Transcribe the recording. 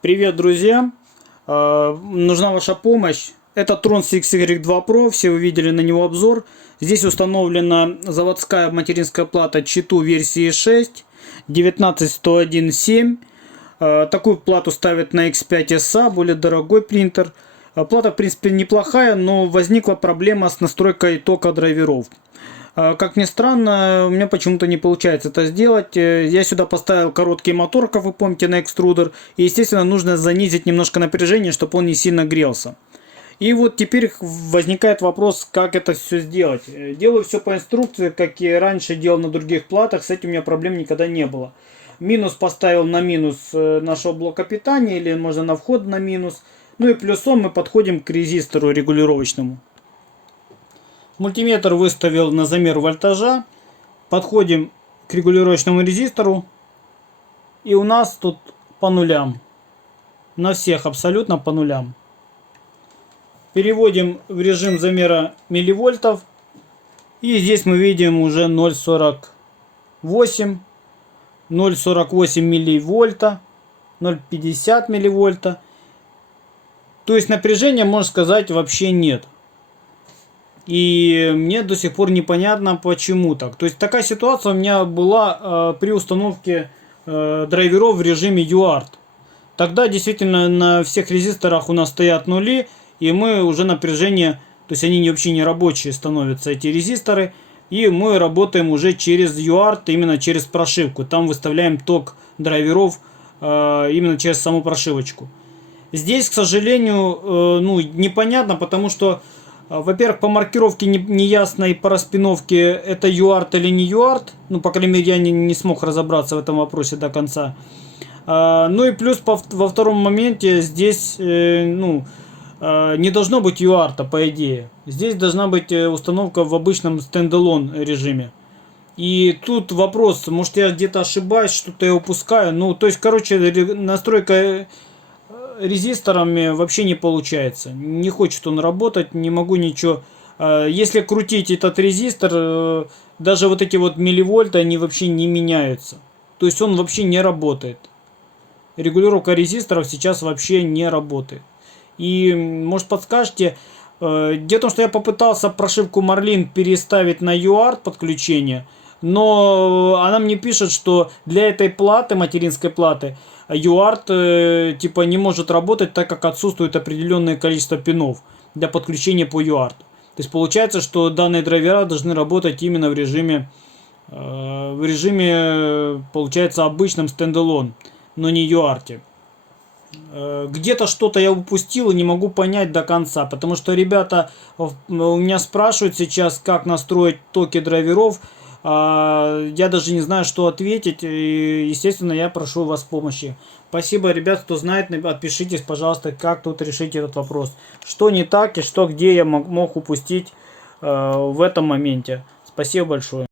Привет, друзья! Нужна ваша помощь. Это Tron CX-Y2 Pro, все вы видели на него обзор. Здесь установлена заводская материнская плата Qitoo версии 6 19117. Такую плату ставят на X5SA, более дорогой принтер. Плата, в принципе, неплохая, но возникла проблема с настройкой тока драйверов. Как ни странно, у меня почему-то не получается это сделать. Я сюда поставил короткий мотор, как вы помните, на экструдер. И, естественно, нужно занизить немножко напряжение, чтобы он не сильно грелся. И вот теперь возникает вопрос, как это все сделать. Делаю все по инструкции, как и раньше делал на других платах. С этим у меня проблем никогда не было. Минус поставил на минус нашего блока питания, или можно на вход на минус. Ну и плюсом мы подходим к резистору регулировочному. Мультиметр выставил на замер вольтажа. Подходим к регулировочному резистору. И у нас тут по нулям. На всех абсолютно по нулям. Переводим в режим замера милливольтов. И здесь мы видим уже 0,48. 0,48 милливольта. 0,50 милливольта. То есть напряжения, можно сказать, вообще нет. И мне до сих пор непонятно, почему так. То есть такая ситуация у меня была при установке драйверов в режиме UART. Тогда действительно на всех резисторах у нас стоят нули, и мы уже напряжение, то есть они вообще не рабочие становятся, эти резисторы. И мы работаем уже через UART, именно через прошивку. Там выставляем ток драйверов именно через саму прошивочку. Здесь, к сожалению, непонятно, потому что во-первых, по маркировке не ясно, и по распиновке это UART или не UART. Ну, по крайней мере, я не смог разобраться в этом вопросе до конца. Ну и плюс во втором моменте здесь не должно быть UART, по идее. Здесь должна быть установка в обычном стендалон режиме. И тут вопрос, может я где-то ошибаюсь, что-то я упускаю. Ну, то есть, короче, настройка резисторами вообще не получается. Не хочет он работать, не могу ничего. Если крутить этот резистор, даже вот эти вот милливольты, они вообще не меняются. То есть он вообще не работает. Регулировка резисторов сейчас вообще не работает. И, может, подскажете, дело в том, что я попытался прошивку Marlin переставить на UART подключение, но она мне пишет, что для этой платы, материнской платы, UART типа не может работать, так как отсутствует определенное количество пинов для подключения по UART. То есть получается, что данные драйвера должны работать именно в режиме получается, обычном стендалон, но не UART. Где-то что-то я упустил и не могу понять до конца, потому что ребята у меня спрашивают сейчас, как настроить токи драйверов. Я даже не знаю, что ответить. И, естественно, я прошу вас помощи. Спасибо, ребят, кто знает, отпишитесь, пожалуйста, как тут решить этот вопрос. Что не так и что где я мог упустить в этом моменте. Спасибо большое.